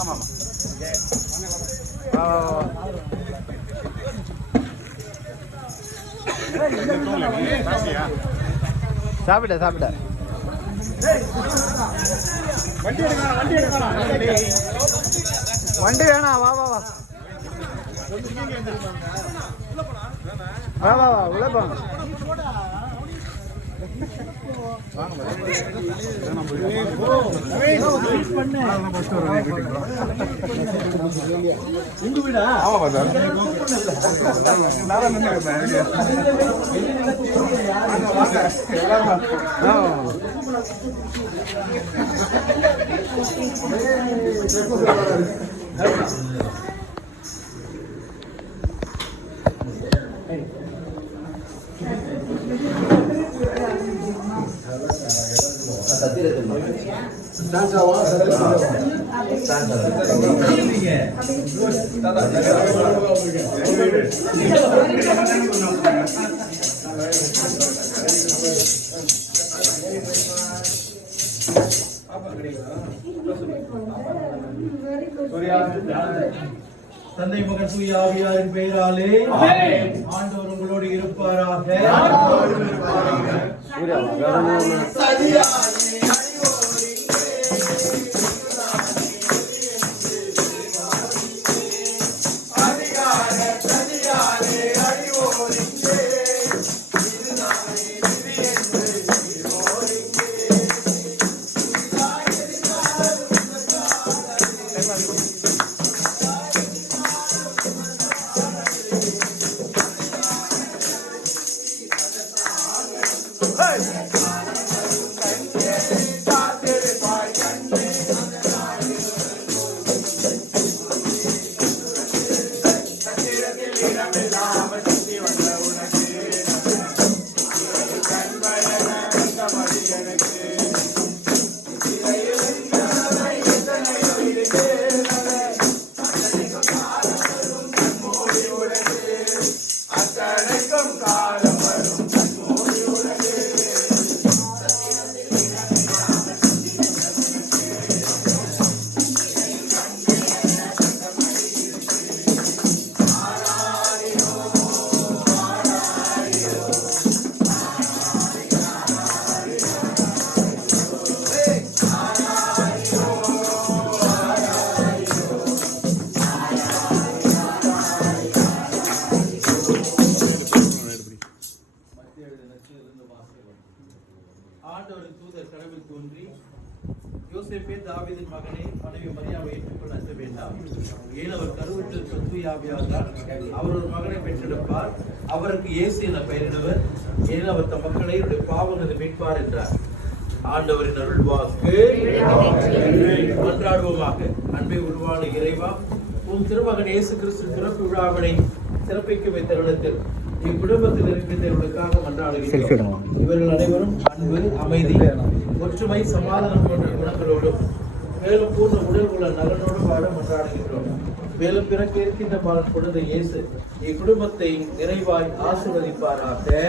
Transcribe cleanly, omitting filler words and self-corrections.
ஆமாம் சாப்பிட சாப்பிட வண்டி வேணாம். வா வா வா வா வா வா உள்ள போங்க. உங்க வீடா? ஆமா சார். தந்தை மகன் தூய ஆவியாரின் பெயராலே ஆண்டவர் உங்களோடு இருப்பாராக. ஆண்டவரின் தூதர் கடவுள் தோன்றி, யோசேப்பே தாவீதின் மகனே, மனைவி மரியாவை ஏற்றுக்கொள்ள அஞ்ச வேண்டாம். ஏன் அவர் கருவுற்று தூய ஆவியாகிறார். அவர் ஒரு மகனை பெற்றெடுப்பார். அவருக்கு இயேசு என பெயரிடுவர். ஏன் அவர் தம் மக்களை பாவங்களை மீட்பார் என்றார். ஆண்டவரின் அருள் வாக்கு. மன்றாடுவோமாக. அன்பை உருவான இறைவா, உன் திருமகன் இயேசு கிறிஸ்து சிறப்பு விழாவினை சிறப்பிக்க வைத்த தருணத்தில் இக்குடும்பத்தில் இருக்கின்றவர்களுக்காக மன்றாடுகிறோம். இவர்கள் அனைவரும் அன்பு, அமைதி, ஒற்றுமை, சமாதானம் போன்ற குணங்களோடும் மேலும் பூர்ண உடல் உள்ள நலனோடும் வாழ மன்றாடுகின்றோம். மேலும் பிறக்க இருக்கின்ற குழந்தை இயேசு இக்குடும்பத்தை நிறைவாய் ஆசீர்வதிப்பாராக.